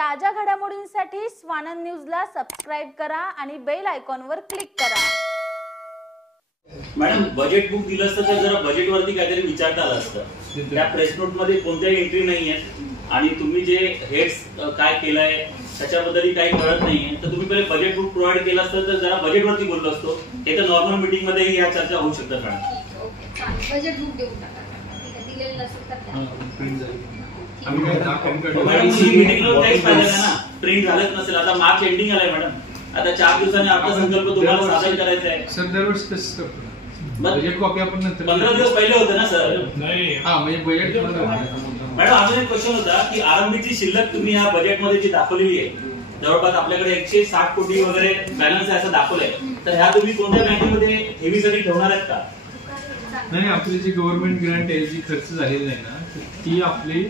ताज्या घडामोडींसाठी स्वानंद न्यूजला सबस्क्राइब करा आणि बेल आयकॉनवर क्लिक करा। मॅडम, बजेट बुक दिलं असतं तर जरा बजेट वरती काहीतरी विचारता आलं असतं। त्या प्रेस नोट मध्ये कोणत्याही एंट्री नाहीये आणि तुम्ही जे हेड्स काय केलंय त्याच्याबद्दल काही कळत नाहीये, तर तुम्ही पहिले बजेट बुक प्रोव्हाइड केलं असतं तर जरा बजेट वरती बोललो असतो। ते तर नॉर्मल मीटिंग मध्ये या चर्चा होऊ शकतात मॅडम। ओके, बजेट बुक देऊ टाका, दिलेलं नसेल तर प्रिंट झाली मॅडम, सी मीटिंगला काहीच फायदा नाही ना, प्रिंट झालंच नसेल। आता मार्च एंडिंग आलाय मॅडम, आता 4 दिवसांनी अर्थसंकल्प तुम्हाला सादर करायचा आहे। सर दरवर्षी तसंच करतो, बजेट कॉपी आपण नंतर 15 दिवस पहिले होते ना सर। नाही, हा म्हणजे बजेट मॅडम, अजून एक क्वेश्चन होता की आरंभीची शिल्लक तुम्ही या बजेट मध्ये जी दाखवलेली आहे, जवळपास आपल्याकडे 160 कोटी वगैरे बॅलन्स आहे असं दाखवलंय, तर ह्या तुम्ही कोणत्या बँकेमध्ये ठेवीसाठी ठेवणार आहेत का? नाही, आपली जी गव्हर्नमेंट ग्रँट आहे, जी खर्च झालेली आहे ना, ती आपली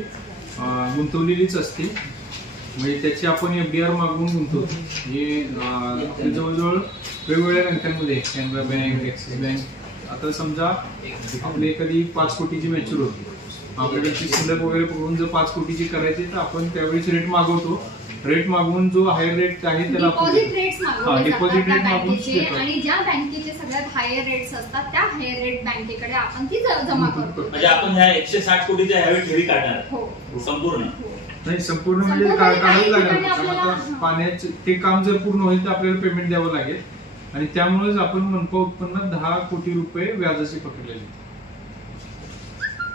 गुंतवलेलीच असते। म्हणजे त्याची आपण एफडीआर मागून गुंतवतो। हे जवळजवळ वेगवेगळ्या बँकांमध्ये, कॅनरा बँक, ऍक्सिस बँक। आता समजा आपली एखादी 5 कोटीची मॅच्युर होती, आपल्याकडे शिल्लक वगैरे पकडून जर 5 कोटीची करायची तर आपण त्यावेळेस रेट मागवतो। रेट मागवून जो हायर रेट आहे त्याला डिपॉझिट रेट्स मागवले रेट मागून आणि ज्या बँकेचे सगळ्यात हायर रेट्स असतात त्या हायर रेट बँकेकडे आपण ती जमा करतो। म्हणजे आपण ह्या 160 कोटीच्या ह्यावेळी ठेवी काढणार हो संपूर्ण? नाही, संपूर्ण म्हणजे काढावं लागेल। पाण्याचे ते काम जर पूर्ण होईल तर आपल्याला पेमेंट द्यावं लागेल आणि त्यामुळेच आपण मनपा उत्पन्नात 10 कोटी रुपये व्याजाची पकडलेली।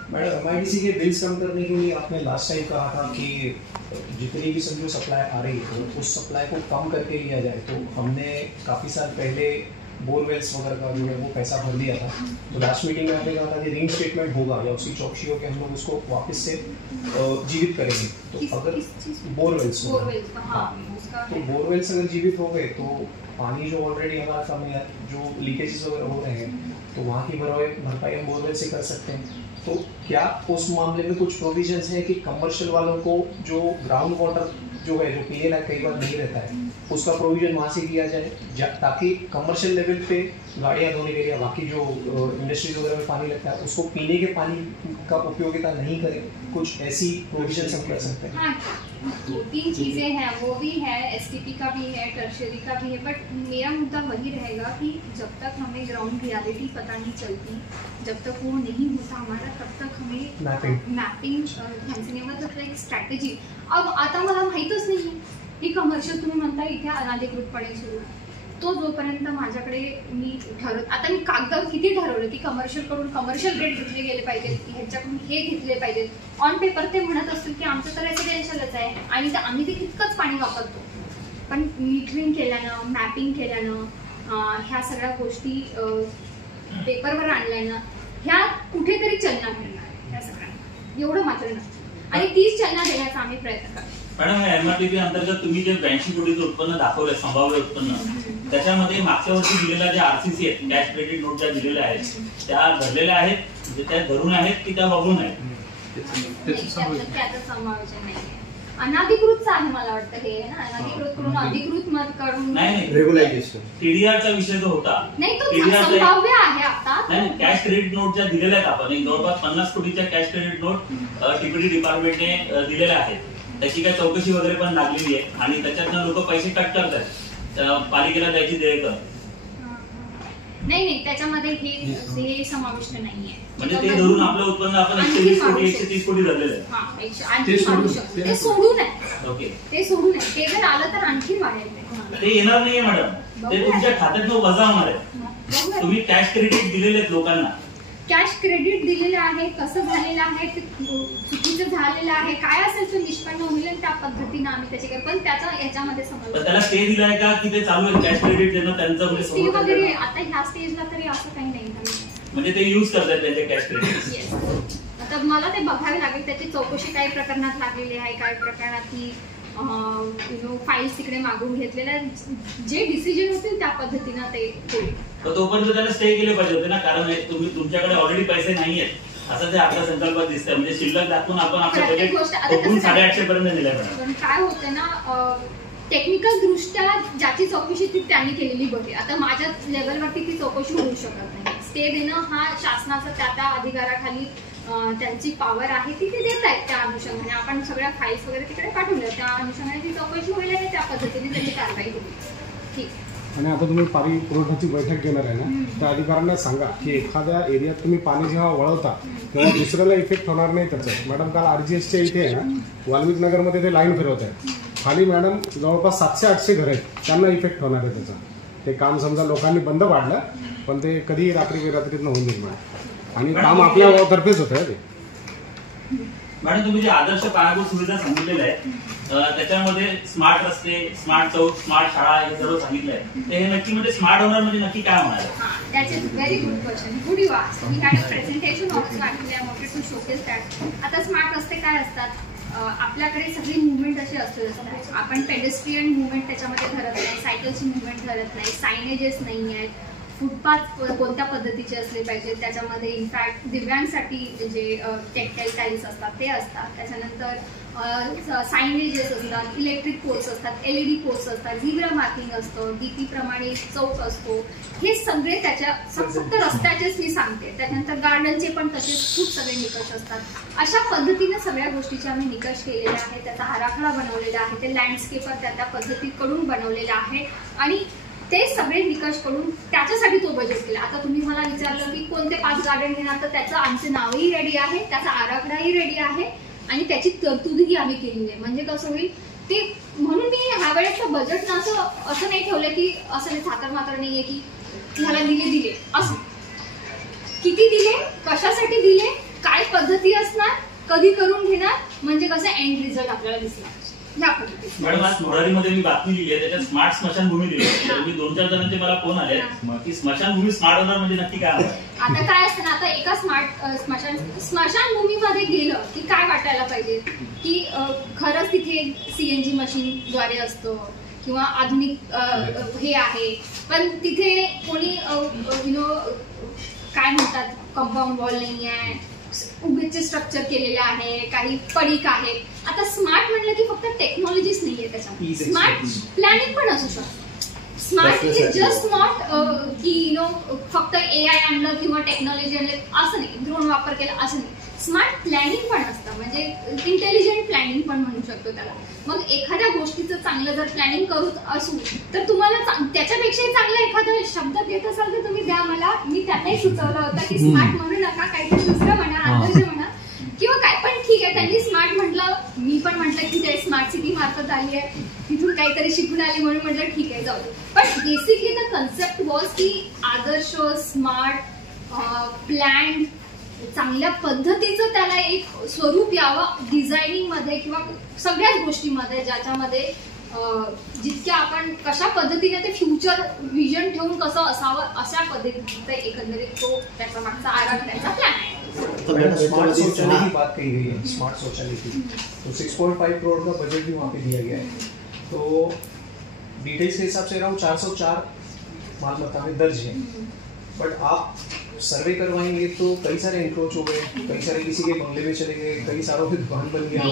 मैडम, एमआईडीसी के बिल्स कम करने के लिए आपने लास्ट टाइम कहा था कि जितनी भी समझो सप्लाई आ रही है तो उस सप्लाई को कम करके लिया जाए। तो हमने काफ़ी साल पहले बोरवेल्स वगैरह का जो है वो पैसा भर दिया था। तो लास्ट मीटिंग में आपने कहा था कि रिंग स्टेटमेंट होगा या उसकी चौकसी हो के हम लोग उसको वापस से जीवित करेंगे। तो अगर बोरवेल्स तो बोरवेल्स अगर जीवित हो गए तो पानी जो ऑलरेडी हमारा कम है, जो लीकेजेस वगैरह हो रहे हैं, तो वहाँ की भरपाई हम बोरवेल से कर सकते हैं। तो क्या उस मामले में कुछ प्रोविजंस हैं कि कमर्शियल वालों को जो ग्राउंड वाटर जो है, जो पीने लायक कई बार नहीं रहता है, उसका प्रोविजन वहाँ से किया जाए ताकि कमर्शियल लेवल पे गाड़ियाँ धोने के लिए, बाकी जो इंडस्ट्रीज वगैरह में पानी लगता है उसको पीने के पानी का उपयोगिता नहीं करें? कुछ ऐसी प्रोविजन हम कर सकते हैं? हाँ, 2-3 चीजें हैं, वो भी है, एसटीपी का भी है, टर्शियरी का भी है। बट मेरा मुद्दा वही रहेगा कि जब तक हमें ग्राउंड रियलिटी पता नहीं चलती, जब तक वो नहीं होता हमारा, तब तक हमें मैपिंग तो एक स्ट्रॅटेजी। अब आता मला माहीतच नाही की कमर्शियल तुम्ही म्हणता इथे अनाधिकृतपणे सुरू, तो जोपर्यंत माझ्याकडे मी ठरवत, आता मी कागदावर किती ठरवलं की कमर्शियल कडून कमर्शियल रेट घेतले गेले पाहिजेत, ह्याच्याकडून हे घेतले पाहिजेत, ऑन पेपर ते म्हणत असतील की आमचं तर रेसिडेन्शियलच आहे आणि आम्ही ते तितकंच पाणी वापरतो। पण मीटरिंग केल्यानं, मॅपिंग केल्यानं, ह्या सगळ्या गोष्टी पेपरवर आणल्यानं ह्या कुठेतरी चलना मिळणार ह्या सगळ्यांना, एवढं मात्र नसतं आणि तीच चलना देण्याचा आम्ही प्रयत्न करतो। मॅडम, एमआरटीपी अंतर्गत तुम्ही जे 82 कोटीचं उत्पन्न दाखवलंय, संभाव्य उत्पन्न, त्याच्यामध्ये मागच्या वर्षी दिलेल्या ज्या आरसीसी आहेत, कॅश क्रेडिट नोट ज्या दिलेल्या आहेत, त्या धरलेल्या आहेत, म्हणजे त्या धरून आहेत की त्या बघून आहेत? त्याचा समावेश नाही, अनाधिकृतच आहे मला वाटतं हे ना, अनाधिकृत करून अधिकृत मत करून नाही, रेग्युलायझेशन टीडीआरचा विषय जो होता, नाही तो संभाव्य आहे आता। नाही, कॅश क्रेडिट नोट ज्या दिलेल्या आहेत आपण, जवळपास 50 कोटीच्या कॅश क्रेडिट नोट टीपीडी डिपार्टमेंटने दिलेल्या आहेत, त्याची काय चौकशी वगैरे पण लागलेली आहे आणि त्याच्यातनं लोक पैसे कट करतात, पालिकेला द्यायची देयकं। नाही, त्याच्यामध्ये हे समाविष्ट नाहीये। म्हणजे ते धरून आपलं उत्पन्न आपण 120 कोटी 130 कोटी धरलेलं आहे। ते सोडू नये, ओके, ते सोडू नये, ते जर आलं तर आणखी वाढेल। ते येणार नाहीये मॅडम, ते तुमच्या खात्यात वजा होणार आहे। तुम्ही कॅश क्रेडिट दिलेले आहेत लोकांना, कॅश क्रेडिट दिलेलं आहे, कसं झालेलं आहे, चुकीचं झालेलं आहे, काय असेल तो निष्पन्न होईल त्या पद्धतीने आम्ही त्याची करतो। पण त्याचा याच्यामध्ये समावेश, त्याला स्टे दिलाय का की ते चालू आहे कॅश क्रेडिट देणं त्यांचं? स्टे वगैरे आता ह्या स्टेजला तरी असं काही नाही, म्हणजे ते यूज करतात त्यांचे कॅश क्रेडिट। आता मला ते बघावे लागेल, त्याची चौकशी काही प्रकरणात लागलेली आहे, काही प्रकरणात ही फाईल्स तिकडे मागून घेतलेल्या, जे डिसिजन होतील त्या पद्धतीनं ते होईल। तोपर्यंत त्याला स्टे केले पाहिजे होते ना, कारण तुम्ही तुमच्याकडे ऑलरेडी पैसे नाहीयेत असं ते आपल्या संकल्पात दिसतंय। म्हणजे शिल्लक दाखवून आपण आपलं बजेट 850 पर्यंत दिलंय मॅडम। पण काय होतं ना, टेक्निकल दृष्ट्या ज्याची चौकशी ती त्यांनी केलेली बरी, आता माझ्या लेवलवरती ती चौकशी होऊ शकत नाही। स्टे देणं हा शासनाचा त्या अधिकाराखाली त्यांची पॉवर आहे ती ते देत आहेत त्या अनुषंगाने. आपण सगळ्या फाईल्स वगैरे तिकडे पाठवल्या, त्या अनुषंगाने ती चौकशी होईल आणि त्या पद्धतीने त्याची कारवाई होईल. ठीक. आणि आता तुम्ही पाणी पुरवठ्याची बैठक घेणार आहे ना, त्या अधिकाऱ्यांना सांगा की एखाद्या एरियात तुम्ही पाणी जेव्हा वळवता तेव्हा दुसऱ्याला इफेक्ट होणार नाही त्याचं. मॅडम काल RGSच्या इथे आहे ना, वाल्मिक नगरमध्ये ते लाईन फिरवत आहे, खाली मॅडम जवळपास 700-800 घर आहेत, त्यांना इफेक्ट होणार आहे त्याचा. ते काम समजा लोकांनी बंद पाडलं, पण ते कधीही रात्री बेरात्रीतनं होऊन जाईल मॅडम, आणि काम आपल्या तर्फेच होतं ते. मॅडम तुम्ही जे आदर्श पायाभूत सुविधा सांगितलेल्या आहेत त्याच्यामध्ये स्मार्ट रस्ते, स्मार्ट चौक, स्मार्ट शाळा हे सर्व सांगितलं आहे, तर हे नक्की म्हणजे स्मार्ट होणार म्हणजे नक्की काय होणार? That's a very good question. Good you asked. We had a presentation also actually. I wanted to showcase that. आता स्मार्ट रस्ते काय असतात? आपल्याकडे सगळी मुवमेंट अशी असते, आपण पेडेस्ट्रियन मुवमेंट त्याच्यामध्ये ठरत नाही, सायकलची मुवमेंट ठरत नाही, सायनेजेस नाही आहेत, फुटपाथ कोणत्या पद्धतीचे असले पाहिजे, त्याच्यामध्ये इनफॅक्ट दिव्यांसाठी जे टेक्टाईल टाईल्स असतात ते असतात, त्याच्यानंतर सायनेजेस असतात, इलेक्ट्रिक पोल्स असतात, LED पोल्स असतात, झिब्रा मार्किंग असतं, DP प्रमाणे चौक असतो, हे सगळे त्याच्या फक्त रस्त्याचेच मी सांगते. त्याच्यानंतर गार्डनचे पण तसेच खूप सगळे निकष असतात. अशा पद्धतीने सगळ्या गोष्टीचे आम्ही निकष केलेले आहेत, त्याचा आराखडा बनवलेला आहे, ते लँडस्केपर त्या पद्धतीकडून बनवलेले आहे आणि ते सगळे निकष करून त्याच्यासाठी तो बजेट केला. आता तुम्ही मला विचारलं की कोणते 5 गार्डन घेणार, तर त्याचं आमचे नावही रेडी आहे, त्याचा आराखडाही रेडी आहे आणि त्याची तरतूदही आम्ही केलेली आहे. म्हणजे कसं होईल ते, म्हणून मी ह्या वेळेचं बजेट असं नाही ठेवलं की असं नाही थातर मात्र नाहीये की ह्याला दिले असं. किती दिले, कशासाठी दिले, काय पद्धती असणार, कधी करून घेणार, म्हणजे कसं एंड रिझल्ट आपल्याला दिसला ह्या पद्धतीने. मॅडम आज पुढारीमध्ये मी बातमी लिहिली आहे, त्याच्यात स्मार्ट स्मशानभूमी दिली आहे. मी 2-4 जणांचे मला फोन आले की स्मशानभूमी स्मार्ट होणार म्हणजे नक्की काय होणार? आता काय असतं ना, आता एका स्मशानभूमीमध्ये गेलं की काय वाटायला पाहिजे की खरंच तिथे CNG मशीनद्वारे असतं किंवा आधुनिक हे आहे, पण तिथे कोणी काय म्हणतात कंपाऊंड वॉल नाही आहे, उभेचे स्ट्रक्चर केलेले आहे, काही पडीक आहे. आता स्मार्ट म्हणलं की फक्त टेक्नॉलॉजीच नाहीये त्याच्यामध्ये, स्मार्ट प्लॅनिंग पण असू शकतं. स्मार्ट इज जस्ट नॉट की फक्त AI आणलं किंवा टेक्नॉलॉजी आणलं असं नाही, ड्रोन वापर केला असं नाही. स्मार्ट प्लॅनिंग पण असतं, म्हणजे इंटेलिजंट प्लॅनिंग पण म्हणू शकतो त्याला. मग एखाद्या गोष्टीचं चांगलं जर प्लॅनिंग करूच असू तर तुम्हाला त्याच्यापेक्षाही चांगला एखादा शब्द देत असाल तर तुम्ही द्या मला. मी त्यांनाही सुचवलं होतं की स्मार्ट म्हणू नका, काहीतरी दुसरं म्हणा, आदर्श म्हणा किंवा काय, पण ठीक आहे त्यांनी स्मार्ट म्हटलं, मी पण म्हटलं की ते स्मार्ट सिटी मार्फत आली आहे, तिथून काहीतरी शिकून आली म्हणून म्हटलं ठीक आहे जाऊ. पण बेसिकली द कन्सेप्ट वॉज की आदर्श, स्मार्ट, प्लॅन, चांगल्या पद्धतीचं त्याला एक स्वरूप यावं डिझायनिंग मध्ये किंवा सगळ्याच गोष्टीमध्ये, ज्याच्यामध्ये जितक्या आपण कशा पद्धतीने ते फ्युचर विजन ठेवून कसं असावं अशा पद्धतीने एकंदरीत तो त्याचा मागचा आराखड्याचा प्लॅन आहे. स्मार्ट शौचालय की बात कही गई है, स्मार्ट शौचालय की, तो 6.5 करोड़ का बजट भी वहाँ पे दिया गया है. तो डिटेल्स के हिसाब से अराउंड 404 मालमत्ता में दर्ज है, बट आप सर्वे करवाएंगे तो कई सारे इंक्रोच हो गए, कई सारे किसी के बंगले में चले गए, कई सारों की दुकान बन गया.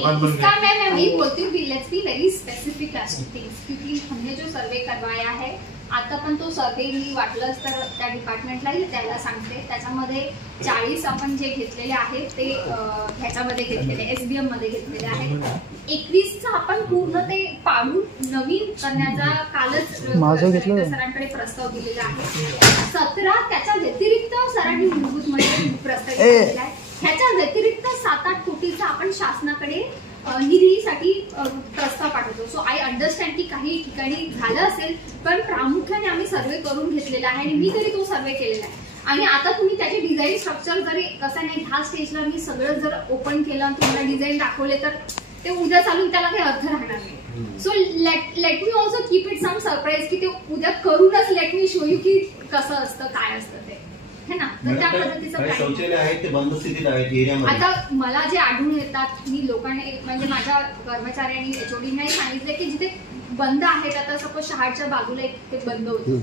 मैं वही बोलती हूँ कि let's be very specific things, क्योंकि हमने जो सर्वे करवाया है आता पण तो सर्वे मी वाटलंच तर त्या डिपार्टमेंटलाही त्याला सांगते. त्याच्यामध्ये 40 आपण जे घेतलेले आहेत ते ह्याच्यामध्ये घेतलेले SBM मध्ये घेतलेले आहेत. 21चा आपण पूर्ण ते पाडून नवीन करण्याचा कालच सरांकडे प्रस्ताव दिलेला आहे. 17 त्याच्या व्यतिरिक्त सरांनी मूलभूत मध्ये प्रस्ताव दिलेला आहे. ह्याच्या व्यतिरिक्त 7-8 कोटीचा आपण शासनाकडे निधीसाठी प्रस्ताव पाठवतो. सो आय अंडरस्टँड की काही ठिकाणी झालं असेल, पण प्रामुख्याने आम्ही सर्वे करून घेतलेला आहे आणि मी तरी तो सर्वे केलेला आहे. आणि आता तुम्ही त्याचे डिझाईन स्ट्रक्चर जरी कसं नाही, ह्या स्टेजला मी सगळं जर ओपन केलं आणि तुम्हाला डिझाईन दाखवले तर ते उद्या चालून त्याला काही अर्थ राहणार नाही. So let me also keep it some surprise की ते उद्या करूनच लेट मी शो यू की कसं असतं, काय असतं ते, है ना. तर त्या पद्धतीचं शौचालय आहेत ते बंद स्थितीत आहेत एरियामध्ये. आता मला जे आढळून येतात, मी लोकांनी म्हणजे माझ्या कर्मचाऱ्यांनी HODनी सांगितलं की जिथे बंद आहेत, आता सपोज शहारच्या बाजूला एक ते बंद होतं,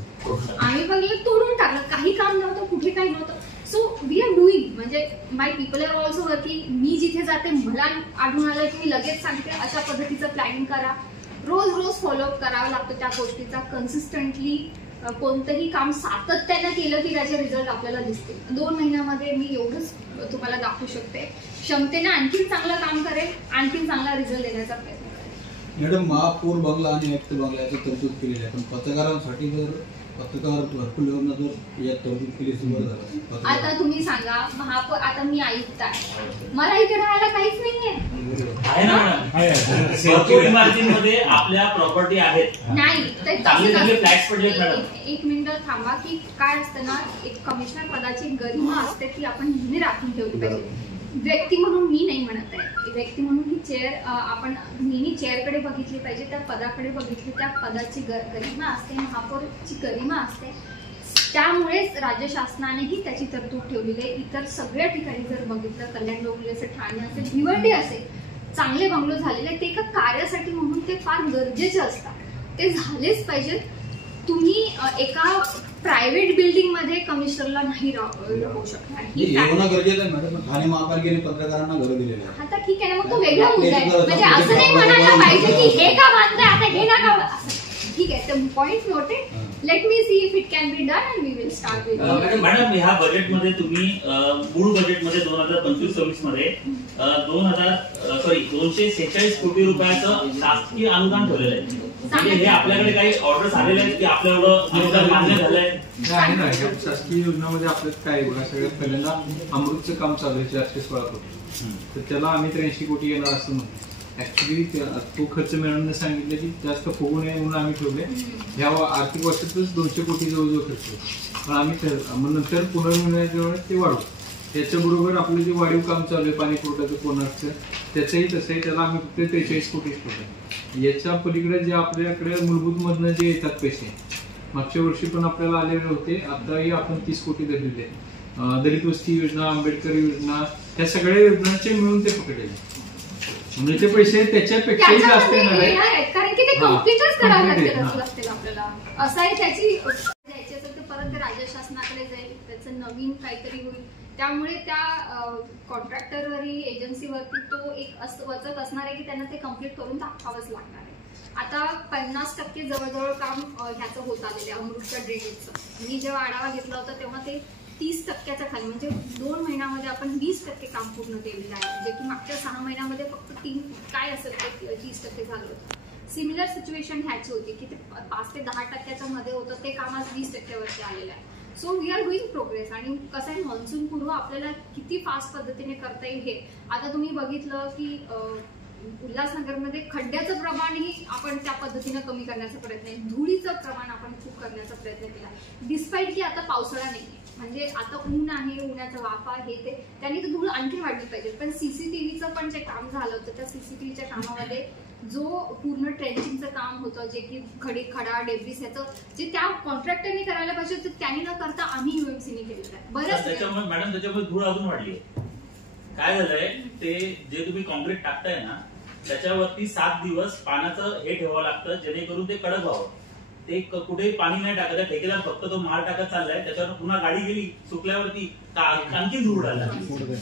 आम्ही बघितलं तोडून टाकलं, काही काम नव्हतं, कुठे काही नव्हतं. सो वी आर डुईंग, म्हणजे माय पीपल आर ऑल्सो वर्किंग. मी जिथे जाते मला आढळून आलं की मी लगेच सांगते अशा पद्धतीचं प्लॅनिंग करा. रोज फॉलोअप करावा लागतो त्या गोष्टीचा कन्सिस्टंटली. कोणतंही काम सातत्यानं केलं की त्याचे रिझल्ट आपल्याला दिसतील. 2 महिन्यामध्ये मी एवढंच तुम्हाला दाखवू शकते. क्षमतेने आणखीन चांगलं काम करेल, आणखीन चांगला रिझल्ट देण्याचा प्रयत्न करेल. मॅडम, महापौर बंगला आणि आयुक्त बंगला याची तरतूद केलेली आहे, पण पत्रकारांसाठी जर पत्रकार घरकुल योजना जर या तरतूद केली सुरुवात झालं. आता तुम्ही सांगा, महापौर, आता मी आयुक्त आहे, मला इथे राहायला काहीच नाहीये. आहे ना मॅडम, भरपूर इमारतींमध्ये आपल्या प्रॉपर्टी आहेत. नाही तर चांगले चांगले फ्लॅट्स पडले मॅडम. एक मिनिट थांबा, की काय असतं ना, एक कमिशनर पदाची गरिमा असते ती आपण नेहमी राखून ठेवली पाहिजे. व्यक्ती म्हणून मी नाही म्हणत आहे, व्यक्ती म्हणून ही चेअर आपण नेहमी चेअरकडे बघितली पाहिजे, त्या पदाकडे बघितली, त्या पदाची गरिमा असते, महापौरची गरिमा असते. त्यामुळेच राज्य शासनानेही त्याची तरतूद ठेवलेली आहे. इतर सगळ्या ठिकाणी जर बघितलं, कल्याण डोंबिवली असेल, ठाणे असेल, भिवंडी असेल, चांगले बंगलो झालेले ते एका कार्यासाठी म्हणून ते फार गरजेचे असतात, ते झालेच पाहिजेत. तुम्ही एका प्रायव्हेट बिल्डिंग मध्ये कमिशनरला नाही राहू शकणार. होणं गरजेचं आहे मॅडम. ठाणे महापालिकेने पत्रकारांना घरं दिलेली आहे. आता ठीक आहे ना, मग तो वेगळा मुद्दा आहे. म्हणजे असं नाही म्हणायला पाहिजे की हे का बांधलंय, आता हे नका. ठीक आहे, तर point noted. Let me see if it can be done and we will start with. Madam, ह्या बजेटमध्ये तुम्ही मूळ बजेटमध्ये 2025-26 मध्ये 246 कोटी रुपयाचं शासकीय अनुदान ठेवलेलं आहे. म्हणजे हे आपल्याकडे काही ऑर्डर्स आलेले आहेत की आपल्या एवढं अनुदान मान्य झालंय? आहे ना, शासकीय योजनामध्ये आपल्यात काय बघा, सगळ्यात पहिल्यांदा अमृतचं काम चालू आहे 416 कोटी, तर त्याला आम्ही 83 कोटी येणार असं म्हणतो. ऍक्च्युली तो खर्च मिळवण्याने सांगितलं की जास्त फुगू नये म्हणून आम्ही ठेवले. ह्या आर्थिक वर्षातच 200 कोटी जवळजवळ खर्च, पण आम्ही मग नंतर पुनर्निर्णयाच्या ते वाढवू. त्याच्याबरोबर आपलं जे वाढीव काम चालू आहे पाणी पुरवठ्याचं कोणाचं, त्याचंही तसंही त्याला आम्ही फक्त 43 कोटीच ठेवतो. याच्या पलीकडे जे आपल्याकडे मूलभूत मधनं जे येतात पैसे, मागच्या वर्षी पण आपल्याला आलेले होते, आताही आपण 30 कोटी धरलेले. दलित वस्ती योजना, आंबेडकर योजना, ह्या सगळ्या योजनांचे मिळून ते पकडलेले. म्हणजे ते पैसे त्याच्यापेक्षाही जास्त येणार आहेत, कारण की ते कम्प्लीटच करावं लागतील आपल्याला. असं आहे, त्याची द्यायची असेल तर परत राज्य शासनाकडे जाईल, त्याचं नवीन काहीतरी होईल. त्यामुळे त्या कॉन्ट्रॅक्टरवरी एजन्सीवरती तो एक वचक असणार आहे की त्यांना ते कम्प्लीट करून दाखवावंच लागणार आहे. आता 50% जवळजवळ काम ह्याचं होत आलेलं आहे, अमृतच्या ड्रेनेजचं. मी जेव्हा आढावा घेतला होता तेव्हा ते 30% खाली, म्हणजे 2 महिन्यामध्ये आपण 20% काम पूर्ण केलेलं आहे, जे की मागच्या 6 महिन्यामध्ये फक्त 3 काय असेल ते 30% झालं होतं. सिमिलर सिच्युएशन ह्याची होती की ते 5 ते 10% मध्ये होतं, ते काम आज 20% वरती आलेलं आहे. So we are doing progress. आणि कसं आहे, मान्सून पूर्व आपल्याला किती फास्ट पद्धतीने करता येईल हे. आता तुम्ही बघितलं की उल्हासनगरमध्ये खड्ड्याचं प्रमाणही आपण त्या पद्धतीनं कमी करण्याचा प्रयत्न आहे, धुळीचं प्रमाण आपण खूप करण्याचा प्रयत्न केला, डिस्पाईट की आता पावसाळा नाहीये. म्हणजे आता ऊन आहे, उन्हाचा वाफा हे ते, त्यांनी तर धूळ आणखी वाढली पाहिजे. पण सीसीटीव्हीचं पण जे काम झालं होतं, त्या सीसीटीव्हीच्या कामामध्ये जो पूर्ण ट्रेंचिंगचं काम होतं, जे की खडा डेब्रिस ह्याचं जे त्या कॉन्ट्रॅक्टरने करायला पाहिजे होतं, त्यांनी न करता आम्ही युएमसीने केलेलं आहे. बरंच त्याच्यामुळे मॅडम, त्याच्यामुळे धूळ अजून वाढली आहे. काय झालंय, ते जे तुम्ही कॉन्क्रीट टाकताय ना, त्याच्यावरती 7 दिवस पाण्याचं हे ठेवावं लागतं, जेणेकरून ते कडक व्हावं. ते कुठेही पाणी नाही टाकत, ठेकेदार फक्त तो माल टाकत चाललाय, त्याच्यावर पुन्हा गाडी गेली सुकल्यावरती आणखी धूळ आला.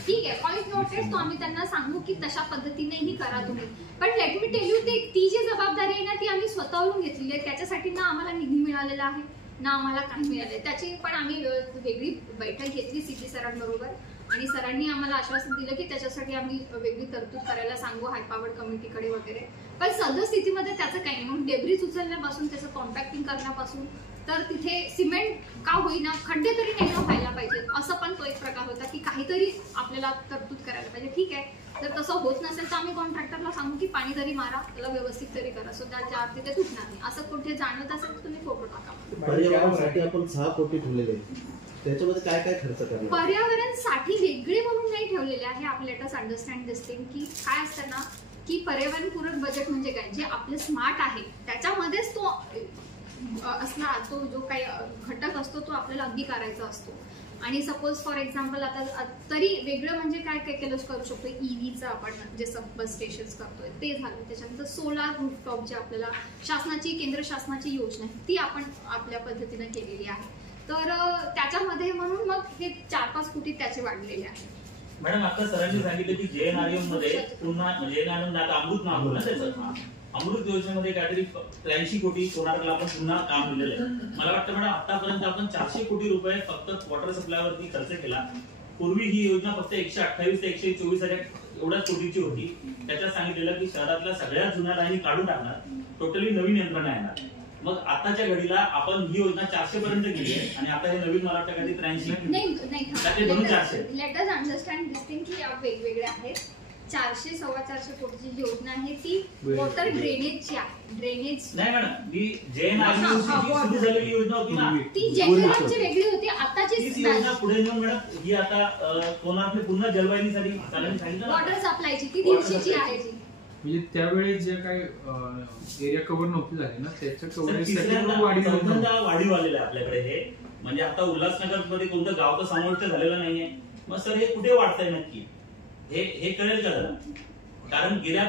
ठीक आहे, पॉईंट नोटेड. तो आम्ही त्यांना सांगू की तशा पद्धतीनेही करा तुम्ही. पण लेट मी टेल यू, ती जी जबाबदारी आहे ना, ती आम्ही स्वतःहून घेतलेली आहे. त्याच्यासाठी ना आम्हाला निधी मिळालेला आहे, ना आम्हाला काही मिळालंय. त्याची पण आम्ही वेगळी बैठक घेतली सीपी सरांबरोबर, आणि सरांनी आम्हाला आश्वासन दिलं की त्याच्यासाठी आम्ही वेगळी तरतूद करायला सांगू हाय पॉवर कमिटीकडे वगैरे. पण सद्यस्थितीमध्ये त्याचं काही नाही. मग डेब्रिज उचलण्यापासून, त्याचं कॉम्पॅक्टिंग करण्यापासून, तर तिथे सिमेंट का होईना, खड्डे तरी नाही व्हायला पाहिजे, असं पण तो एक प्रकार होता की काहीतरी आपल्याला तरतूद करायला पाहिजे. ठीक आहे, जर तसं होत नसेल तर आम्ही कॉन्ट्रॅक्टरला सांगू की पाणी तरी मारा, त्याला व्यवस्थित तरी करा, सो त्याच्या आरती ते तुटणार नाही. असं कुठे जाणवत असेल तर तुम्ही फोटो टाका. पर्यावरणासाठी आपण 6 कोटी ठेवलेले आहेत, त्याच्यामध्ये काय काय खर्च करणार? पर्यावरणसाठी वेगळे म्हणून नाही ठेवलेले आहे. आपल्याला अंडरस्टँड दिसते की काय असतं ना, की पर्यावरणपूरक बजेट म्हणजे काय, जे आपले स्मार्ट आहे त्याच्यामध्येच तो असणार, तो जो काही घटक असतो तो आपल्याला अंगीकारायचा असतो. आणि सपोज फॉर एक्झाम्पल आता तरी वेगळं म्हणजे काय काय केलं करू शकतो, ईव्हीचं आपण जे बस स्टेशन्स करतोय ते झालं. त्याच्यानंतर सोलार रूफटॉप जे आपल्याला शासनाची, केंद्र शासनाची योजना आहे ती आपण आपल्या पद्धतीने केलेली आहे. तर त्याच्यामध्ये म्हणून मग हे 4-5 कोटी त्याचे वाढलेले आहेत. मॅडम, आता सरांनी सांगितलं की JNRM मध्ये पुन्हा JNRM अमृत नाव ना त्याचं अमृत योजनेमध्ये काहीतरी 83 कोटी कर्नाटकला आपण पुन्हा काम दिलेलं आहे. मला वाटतं मॅडम आतापर्यंत आपण 400 कोटी रुपये फक्त वॉटर सप्लायवरती खर्च केला. पूर्वी ही योजना फक्त 128 ते 124 एवढ्याच कोटीची होती. त्याच्यात सांगितलेलं की शहरातल्या सगळ्या जुन्या लाईनी काढून टाकणार, टोटली नवीन यंत्रणा येणार. मग आताच्या घडीला आपण ही योजना 400 पर्यंत गेली आहे आणि आता हे नवीन मला वाटतं काही 83 लेट अस अंडरस्टँड दिस थिंग की वेगवेगळे आहेत. 400 450 कोटीची योजना आहे ती वॉटर ड्रेनेजची आहे. ड्रेनेज नाही मॅडम, ही सुरू झालेली योजना होती ना, ती जेनेरलची वेगळी होती. आताची योजना पुढे नेऊन मॅडम ही आता कोणाकडे पुन्हा जलवाहिनीसाठी सांगितलं वॉटर सप्लायची ती 150ची आहे. म्हणजे त्यावेळेस जे काही एरिया कव्हर नव्हती झाली ना त्याच्या कव्हरेजसाठी वाढीव आलेलं आहे आपल्याकडे. हे म्हणजे आता उल्हासनगर मध्ये कोणतं गाव तर समाविष्ट झालेलं नाहीये. मग सर हे कुठे वाढतंय नक्की हे कळेल का जरा? कारण गेल्या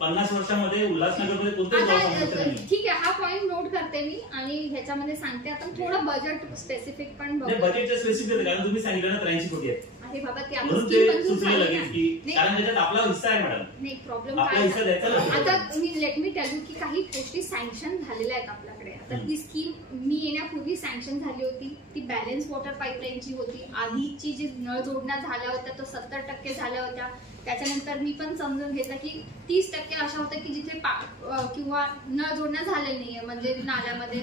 50 वर्षामध्ये उल्हासनगरमध्ये कोणतं गाव समाविष्ट नाही. ठीक आहे, हा पॉइंट नोट करते मी आणि ह्याच्यामध्ये सांगते आता थोडं बजेट स्पेसिफिक पण बजेटच्या स्पेसिफिक कारण तुम्ही सांगितलं ना 83 कोटी आहे. अरे बाबा ते म्हणून ते सुचलं लगेच की कारण त्याच्यात आपला हिस्सा आहे मॅडम. नाही प्रॉब्लेम आपला काय हिस्सा द्यायचा ना. आता me let me tell you की काही गोष्टी सँक्शन झालेल्या आहेत आपल्याकडे. आता ती स्कीम मी येण्यापूर्वी सँक्शन झाली होती. ती बॅलन्स वॉटर पाईपलाईनची होती. आधीची जी नळ जोडण्या झाल्या होत्या तो 70% झाल्या होत्या. त्याच्यानंतर मी पण समजून घेतलं की 30% अशा होत्या की जिथे किंवा नळ जोडण्या झालेल्या नाहीये, म्हणजे नाल्यामध्ये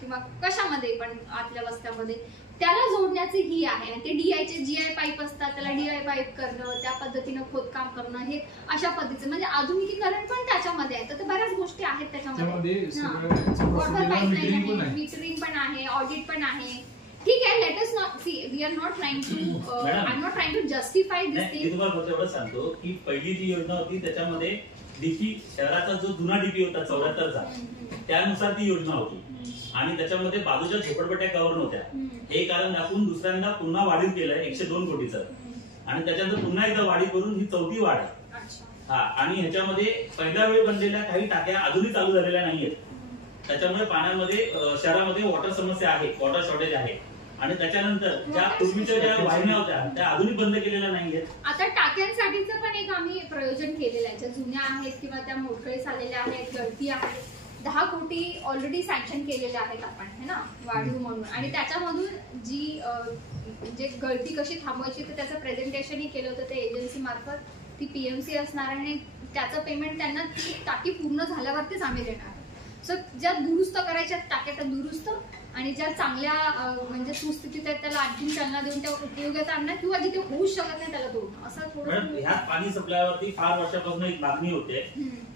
किंवा कशामध्ये पण आतल्या वस्त्यामध्ये त्याला जोडण्याची ही आहे. आणि ते डीआयचे जीआय पाईप असतात, त्याला डीआय पाईप करणं, त्या पद्धतीनं खोदकाम करणं, हे अशा पद्धतीचं म्हणजे आधुनिकीकरण पण त्याच्यामध्ये आहे. तर बऱ्याच गोष्टी आहेत त्याच्यामध्ये. वॉटर पाईपलाईन आहे, मीटरिंग पण आहे, ऑडिट पण आहे. ठीक आहे, let us not see we are not trying to I am not trying to justify this thing. मी तुम्हाला फक्त एवढं सांगतो की पहिली जी योजना होती त्याच्यामध्ये डीपी शहराचा जो जुना डीपी होता 74चा त्यानुसार ती योजना होती आणि त्याच्यामध्ये बाजूच्या झोपडपट्ट्या कव्हर नव्हत्या. हे कारण दाखवून दुसऱ्यांदा पुन्हा वाढीव केलंय 102 कोटीचं आणि त्याच्यानंतर पुन्हा एकदा वाढीव करून ही 4थी वाढ आहे. हा आणि ह्याच्यामध्ये पहिल्या वेळी बनलेल्या काही टाक्या अजूनही चालू झालेल्या नाहीयेत. त्याच्यामुळे पाण्यामध्ये शहरामध्ये वॉटर समस्या आहे, वॉटर शॉर्टेज आहे. आणि त्याच्यानंतर ज्या पूर्वीच्या ज्या वाहिन्या होत्या त्या अजूनही बंद केलेल्या नाहीयेत. आता टाक्यांसाठीचं पण एक आम्ही प्रयोजन केलेलं आहे. ज्या जुन्या आहेत किंवा त्या मोडकळीस आलेल्या आहेत, गळती आहेत, 10 कोटी ऑलरेडी सँक्शन केलेले आहेत आपण है ना वाढीव म्हणून. आणि त्याच्यामधून जी म्हणजे गळती कशी थांबवायची तर त्याचं प्रेझेंटेशनही केलं होतं ते एजन्सी मार्फत. ती पीएमसी असणार आणि त्याचं पेमेंट त्यांना टाकी पूर्ण झाल्यावरतीच आम्ही देणार. सो ज्या दुरुस्त करायच्या टाक्या त्या दुरुस्त आणि ज्या चांगल्या म्हणजे सुस्थितीत आहेत त्याला आणखी चालना देऊन त्या उपयोगात आणणं किंवा जिथे होऊच शकत नाही त्याला तोडणं असं थोडं. ह्या पाणी सप्लायवरती फार वर्षापासून एक मागणी होते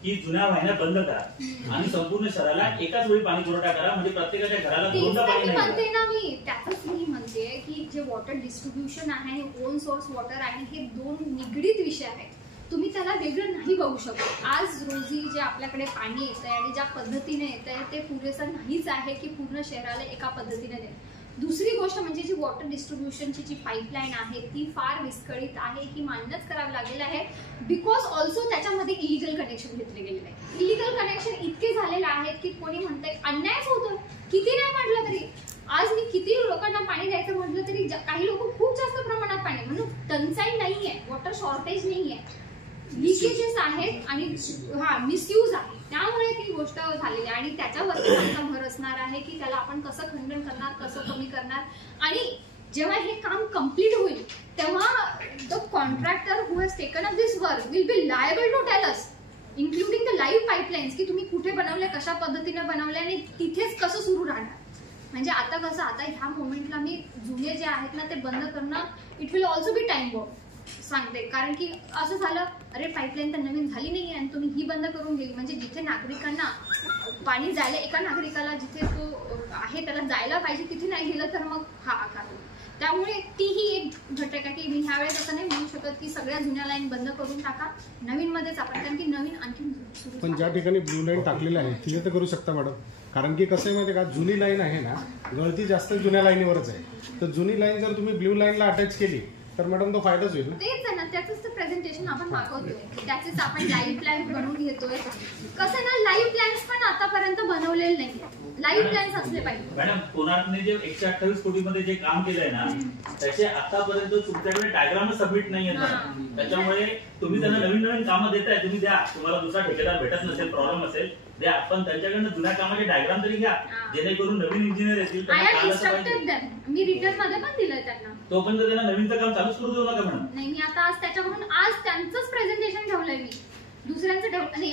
की जुन्या वाहिन्या बंद करा आणि संपूर्ण शहराला एकाच वेळी पाणी पुरवठा करा म्हणजे प्रत्येकाच्या घराला दोनदा पाणी नाही. म्हणते ना मी त्यातच मी म्हणते की जे वॉटर डिस्ट्रीब्युशन आहे ओन सोर्स वॉटर आहे हे दोन निगडीत विषय आहेत. तुम्ही त्याला वेगळं नाही बघू शकत. आज रोजी जे आपल्याकडे पाणी येतंय आणि ज्या पद्धतीने येतंय ते पुरेसं नाहीच आहे की पूर्ण शहराला एका पद्धतीने देईल. दुसरी गोष्ट म्हणजे जी वॉटर डिस्ट्रीब्युशनची जी पाईपलाईन आहे ती फार विस्कळीत आहे ही मान्यच करावी लागलेली आहे. बिकॉज ऑल्सो त्याच्यामध्ये इलिगल कनेक्शन घेतले गेलेले आहे. इलिगल कनेक्शन इतके झालेले आहेत की कोणी म्हणतंय अन्यायच होतो. किती नाही म्हटलं तरी आज मी किती लोकांना पाणी द्यायचं म्हटलं तरी काही लोक खूप जास्त प्रमाणात पाणी म्हणून टंचाई नाहीये, वॉटर शॉर्टेज नाहीये, लिकेजेस आहेत आणि मिसयूज आहे. त्यामुळे ती गोष्ट झालेली आहे आणि त्याच्यावरती आमचा भर असणार आहे की त्याला आपण कसं खंडन करणार, कसं कमी करणार. आणि जेव्हा हे काम कम्प्लीट होईल तेव्हा the contractor who has taken up this work will be liable to tell us including the live pipelines की तुम्ही कुठे बनवले, कशा पद्धतीने बनवले आणि तिथेच कसं सुरू राहणार. म्हणजे आता कसं आता ह्या मोमेंटला मी जुने जे आहेत ना ते बंद करणं it will also be time bomb सांगते. कारण की असं झालं अरे पाईपलाईन तर नवीन झाली नाही आणि तुम्ही ही बंद करून गेली म्हणजे जिथे नागरिकांना पाणी जायला एका नागरिकाला जिथे तो आहे त्याला जायला पाहिजे तिथे नाही गेलं तर मग हा आकार. त्यामुळे तीही एक घटक आहे की मी ह्यावेळेस असं नाही म्हणू शकत की सगळ्या जुन्या लाईन बंद करून टाका नवीन मध्येच आपण कारण की नवीन आणखी. पण ज्या ठिकाणी ब्लू लाईन टाकलेली आहे तिथे तर करू शकता मॅडम. कारण की कसं आहे माहिती आहे का जुनी लाईन आहे ना गळती जास्त जुन्या लाईनीवरच आहे. तर जुनी लाईन जर तुम्ही ब्ल्यू लाईनला अटॅच केली तर मॅडम तो फायदाच होईल ना. तेच आहे ना त्याचंच तर प्रेझेंटेशन आपण मागवतोय त्याचेच आपण लाईव्ह प्लॅन बनवून घेतोय. कसं ना लाईव्ह प्लॅन्स पण आतापर्यंत बनवलेले नाही. लाईफ प्लॅन्स असले पाहिजे. मॅडम, कोणार्कने जे 128 कोटीमध्ये जे काम केलंय ना, त्याचे आतापर्यंत तुमच्याकडे डायग्राम सबमिट नाही आहेत ना. त्याच्यामुळे तुम्ही त्यांना नवीन नवीन कामं देताय, तुम्ही द्या. तुम्हाला दुसरा ठेकेदार भेटत नसेल, प्रॉब्लेम असेल द्या, पण त्यांच्याकडनं जुन्या कामाचे डायग्राम तरी घ्या, जेणेकरून नवीन इंजिनियर येतील. मी रिटर्न मध्ये पण दिलंय त्यांना. तोपर्यंत त्यांना नवीनचं काम चालूच करू देऊ नका मॅडम. नाही, मी आता आज त्याच्याकडून आज त्यांचंच प्रेझेंटेशन ठेवलंय, मी दुसऱ्यांचं नाही.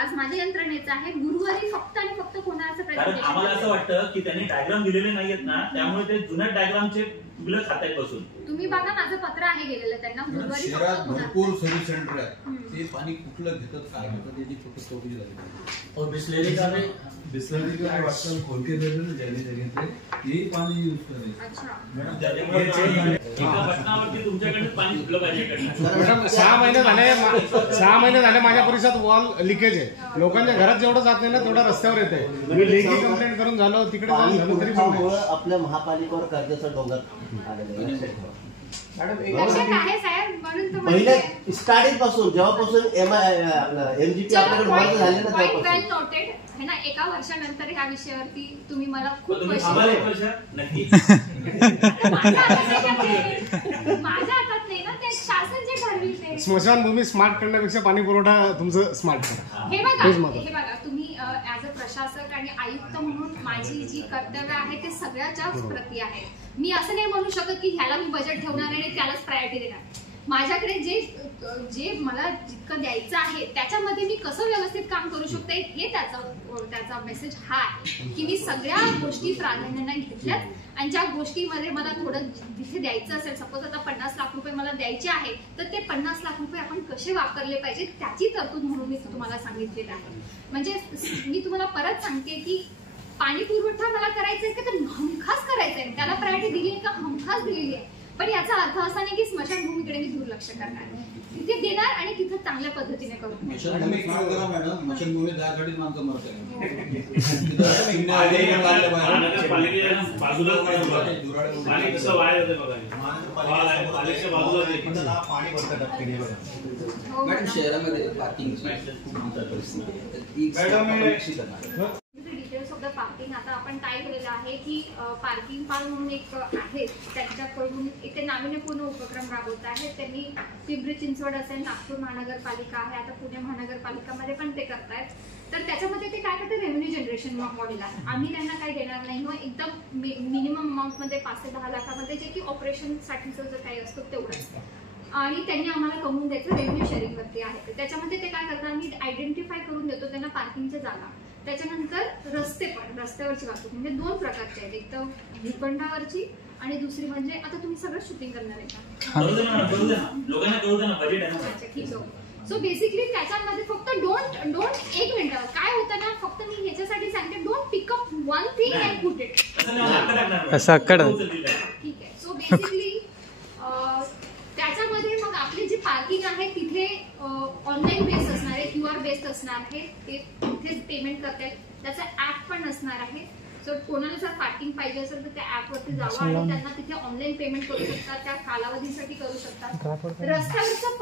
आज माझ्या यंत्रणेचं आहे. गुरुवारी फक्त आणि फक्त कोणाचं प्रेझेंटेशन. आम्हाला असं वाटतं की त्यांनी डायग्राम दिलेले नाहीयेत ना, त्यामुळे ते जुन्या डायग्रामचे बिलं खात्यात बसून. तुम्ही बघा, माझं पत्र आहे गेलेलं त्यांना. गुरुवारी शहरात भरपूर सर्व्हिस सेंटर आहे, ते पाणी कुठलं घेतात काय घेतात त्याची फक्त चौकशी झाली. और बिस्लेरी का आजकल खोल के दे रहे हैं जगह जगह पे, यही पानी यूज करें. एका बटनावरती तुमच्याकडे पाणी सुटलं पाहिजे. मॅडम 6 महिने झाले माझ्या परिसरात वॉल लिकेज आहे. लोकांच्या घरात जेवढं जात नाही ना तेवढं रस्त्यावर येते. मी लेखी कंप्लेंट करून झालो, तिकडे जाऊन झालो तरी पण नाही. आपल्या महापालिकेवर कर्जाचा डोंगर आलेला आहे. लक्षात आहे साहेब, म्हणून तर पहिले स्टार्टिंग पासून जेव्हापासून MGP आपल्याकडे वर्ग झाले ना वेल नोटेड है ना. एका वर्षानंतर ह्या विषयावरती तुम्ही मला खूप नक्की माझ्या हातात नाही ना, ते शासन जे ठरविल ते. स्मशानभूमी स्मार्ट करण्यापेक्षा पाणी पुरवठा तुमचं स्मार्ट करा. हे बघा तुम्ही ऍज अ प्रशासक आणि आयुक्त म्हणून माझी जी कर्तव्य आहे ते सगळ्याच्याच प्रती आहे. मी असं नाही म्हणू शकत की ह्याला मी बजेट ठेवणार आणि त्यालाच प्रायोरिटी देणार. माझ्याकडे जे मला जितकं द्यायचं आहे त्याच्यामध्ये मी कसं व्यवस्थित काम करू शकते हे त्याचा मेसेज हा आहे की मी सगळ्या गोष्टी प्राधान्याने घेतल्यात आणि ज्या गोष्टीमध्ये मला थोडं जिथे द्यायचं असेल, सपोज आता 50 लाख रुपये मला द्यायचे आहे, तर ते 50 लाख रुपये आपण कसे वापरले पाहिजे त्याची तरतूद म्हणून मी तुम्हाला सांगितलेलं आहे. म्हणजे मी तुम्हाला परत सांगते की पाणी पुरवठा मला करायचा आहे का तर हमखास करायचा आहे, त्याला प्रायोरिटी दिली आहे का हमखास दिलेली आहे. पण याचा अर्थ असा नाही की स्मशानभूमीकडे मी दुर्लक्ष करणार, तिथे देणार आणि तिथे चांगल्या पद्धतीने करू. स्मशानभूमी काय करा मॅडम, स्मशानभूमी त्यासाठीच माणसं मरतात. मॅडम शहरामध्ये parking details of the parking. आता आपण काय केलेलं आहे की पार्किंग पाल म्हणून एक आहे, त्यांच्याकडून इथे नाविन्यपूर्ण उपक्रम राबवत आहेत त्यांनी. पिंपरी चिंचवड असेल, नागपूर महानगरपालिका आहे, आता पुणे महानगरपालिकामध्ये पण ते करतायत. तर त्याच्यामध्ये ते काय करतात, रेव्हेन्यू जनरेशन मॉडेल आहे. आम्ही त्यांना काही देणार नाही, मग एकदम मिनिमम अमाऊंटमध्ये 5 ते 10 लाखामध्ये जे की ऑपरेशनसाठीचं जर काही असतं तेवढंच. आणि त्यांनी आम्हाला कमवून द्यायचं रेव्हेन्यू शेअरिंगवरती आहे. त्याच्यामध्ये ते काय करतात, आम्ही आयडेंटिफाय करून देतो त्यांना पार्किंगच्या जागा. त्याच्यानंतर रस्ते पण, रस्त्यावरची वाहतूक म्हणजे 2 प्रकारचे आहेत, एक तर भूखंडावरची आणि दुसरी म्हणजे आता तुम्ही सगळं शूटिंग करणार आहे का? लोकांना कळू द्या ना, बजेट आहे ना. अच्छा ठीक आहे. सो बेसिकली त्याच्यामध्ये फक्त डोंट एक मिनिट काय होतं ना, फक्त मी ह्याच्यासाठी सांगते don't pickup one thing and put it. ठीक आहे. सो बेसिकली त्याच्यामध्ये मग आपली जी पार्किंग आहे तिथे ऑनलाईन बेस्ड असणार आहे, QR बेस्ड असणार आहे, ते तिथेच पेमेंट करता येईल. त्याचा ऍप पण असणार आहे. सो कोणाला जर पार्किंग पाहिजे असेल तर त्या ऍपवरती जावं आणि त्यांना तिथे ऑनलाईन पेमेंट करू शकतात, त्या कालावधीसाठी करू शकतात. रस्त्यावरचं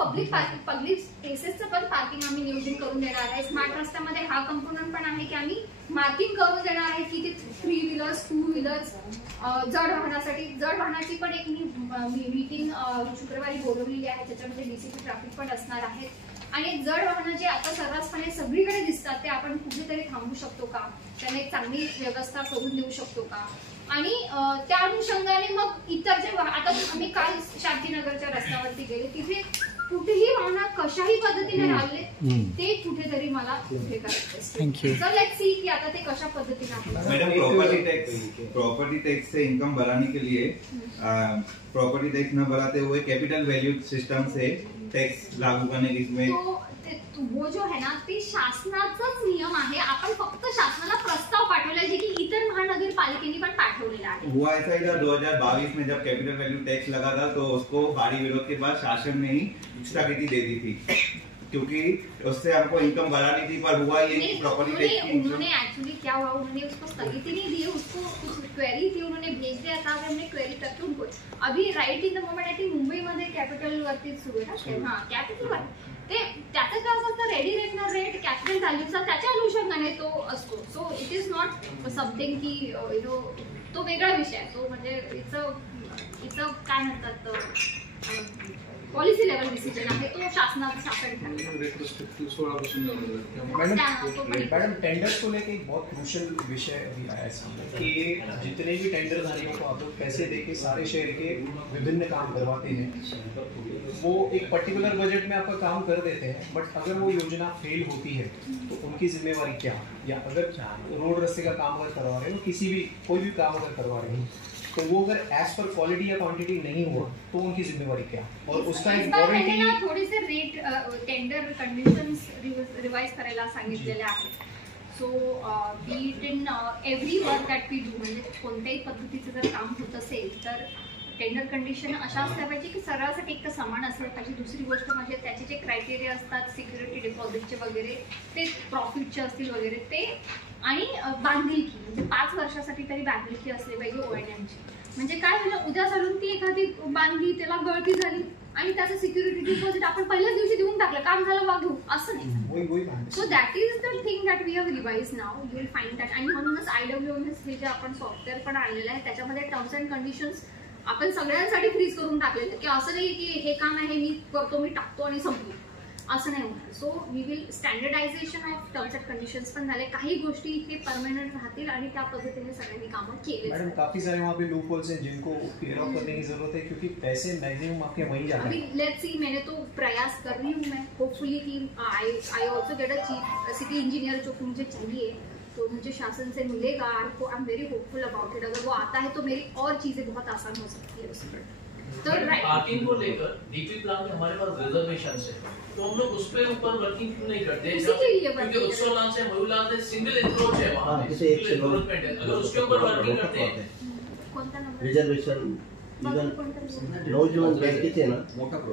पब्लिक स्पेसेसचं पण पार्किंग आम्ही नियोजन करून देणार आहे. स्मार्ट रस्त्यामध्ये हा कंपोनंट पण आहे की आम्ही मार्किंग करून देणार आहे की ते 3 व्हीलर्स 2 व्हीलर्स जड वाहनाची पण एक मीटिंग शुक्रवारी बोलवलेली आहे, त्याच्यामध्ये DCP ट्रॅफिक पण असणार आहे. आणि जड वाहनं जे आता सर्रासपणे सगळीकडे दिसतात ते आपण कुठेतरी थांबवू शकतो का, त्यांना एक चांगली व्यवस्था करून देऊ शकतो का. आणि त्या अनुषंगाने मग इतर जे आता आम्ही काल शांतीनगरच्या रस्त्यावरती गेले, तिथे कुठेही वाहनं कशाही पद्धतीने राहिले ते कुठेतरी मला कुठे करायचं. सो लेट्स सी की आता ते कशा पद्धतीने आहे. मैडम प्रॉपर्टी टैक्स से इनकम बढ़ाने के लिए प्रॉपर्टी टैक्स न बढ़ाते हुए कैपिटल वैल्यू सिस्टम से टैक्स लागू करने की इसमें वो जो है ना ते शासनाचाच नियम आहे. आपण फक्त शासनाला प्रस्ताव पाठवला जे की इतर महानगरपालिकेने पण पाठवलेला आहे. हुआ ऐसा ही था 2022 में जब कैपिटल वैल्यू टैक्स लगा था तो उसको भारी विरोध के बाद शासन ने ही स्थगिति दे दी थी क्योंकि उससे हमको इनकम बढ़ानी थी. पर हुआ ये कि प्रॉपर्टी टैक्स उन्होंने एक्चुअली क्या हुआ, उन्होंने उसको स्थगिति नहीं दी, उसको कुछ क्वेरी थी उन्होंने भेज दिया था. हमने क्वेरी करके उनको अभी right in the moment I think Mumbai मध्ये कॅपिटल वरती सुरू आहे ना. हाँ कैपिटल वर ते त्याचं काय असतं, रेडी रेटना रेट कॅपिटल व्हॅल्यूचा त्याच्या अनुषंगाने तो असतो. So it is not something की यु नो तो वेगळा विषय आहे. तो म्हणजे इट्स काय म्हणतात पॉलिसी लेवल डिसिजन आहे, तो शासन मैडम टेंडर्स को लेके एक बहुत क्रूशल विषय अभी आया सामने कि जितने भी टेंडरधारियों को आप लोग पैसे देके सारे शहर के विभिन्न काम करवाते हैं, वो एक पर्टिकुलर बजट में आपका काम कर देते हैं, बट अगर वो योजना फेल होती है तो उनकी जिम्मेवारी क्या, या अगर रोड रास्ते का काम अगर करवा रहे हो, किसी भी कोई भी काम अगर करवा रहे हो, तो वो अगर एज पर क्वालिटी या क्वांटिटी नहीं हुआ तो उनकी जिम्मेवारी क्या, और उसका एक वारंटी. थोडेसे रेट टेंडर कंडिशन्स रिवाइज करायला सांगितलेले आहेत. So be it in every work that we do, म्हणजे कोणत्याही पद्धतीचं जर काम होत असेल तर टेंडर कंडिशन अशा असल्या पाहिजे की सर्वांसाठी एक तर समान असलं पाहिजे. दुसरी गोष्ट म्हणजे त्याचे जे क्रायटेरिया असतात सिक्युरिटी डिपॉझिटचे वगैरे ते प्रॉफिटचे असतील वगैरे ते, आणि बांधिलकी म्हणजे 5 वर्षासाठी तरी बांधिलकी असली पाहिजे O&Mची. म्हणजे काय म्हणजे उद्या चालून ती एखादी बांधली त्याला गळती झाली आणि त्याचं सिक्युरिटी डिपॉझिट आपण पहिल्याच दिवशी देऊन टाकलं, काम झालं वा घेऊ असं नाही. So that is the thing that we have revise now, you will find that. आणि म्हणूनच IWMS हे जे आपण सॉफ्टवेअर पण आणलेलं आहे त्याच्यामध्ये टर्म्स अँड कंडिशन्स आपण सगळ्यांसाठी फ्रीज करून टाकलेलं, की असं नाही की हे काम आहे मी करतो मी टाकतो आणि संपतो असं नाही होणार. So we will standardisation of terms and conditions पण झाले, काही गोष्टी इथे परमनंट राहतील आणि त्या पद्धतीने सगळ्यांनी कामं केले. मैडम काफी सारे वहाँ पे लूप होल्स हैं जिनको क्लियर आउट करने की जरूरत है, क्योंकि पैसे मैक्सिमम आपके वहीं जाते हैं. अभी लेट्स सी, मैंने तो प्रयास कर रही हूँ मैं, होपफुली कि I also get a chief city engineer जो मुझे चाहिए तो मुझे शासन से मिलेगा. I am very hopeful about it. अगर वो आता है तो मेरी और चीजें बहुत आसान हो सकती है उसमें. तो पार्किंग को लेकर डीपी प्लान में हमारे पास रिजर्वेशन है, तो हम लोग उस पे ऊपर वर्किंग क्यों नहीं करते? क्योंकि उत्सव से मयूरलाल से सिंगल एप्रोच है वहाँ पे, सिंगल डेवलपमेंट है. अगर उसके ऊपर वर्किंग करते हैं रिजर्वेशन नवजीवन बँकेचे ना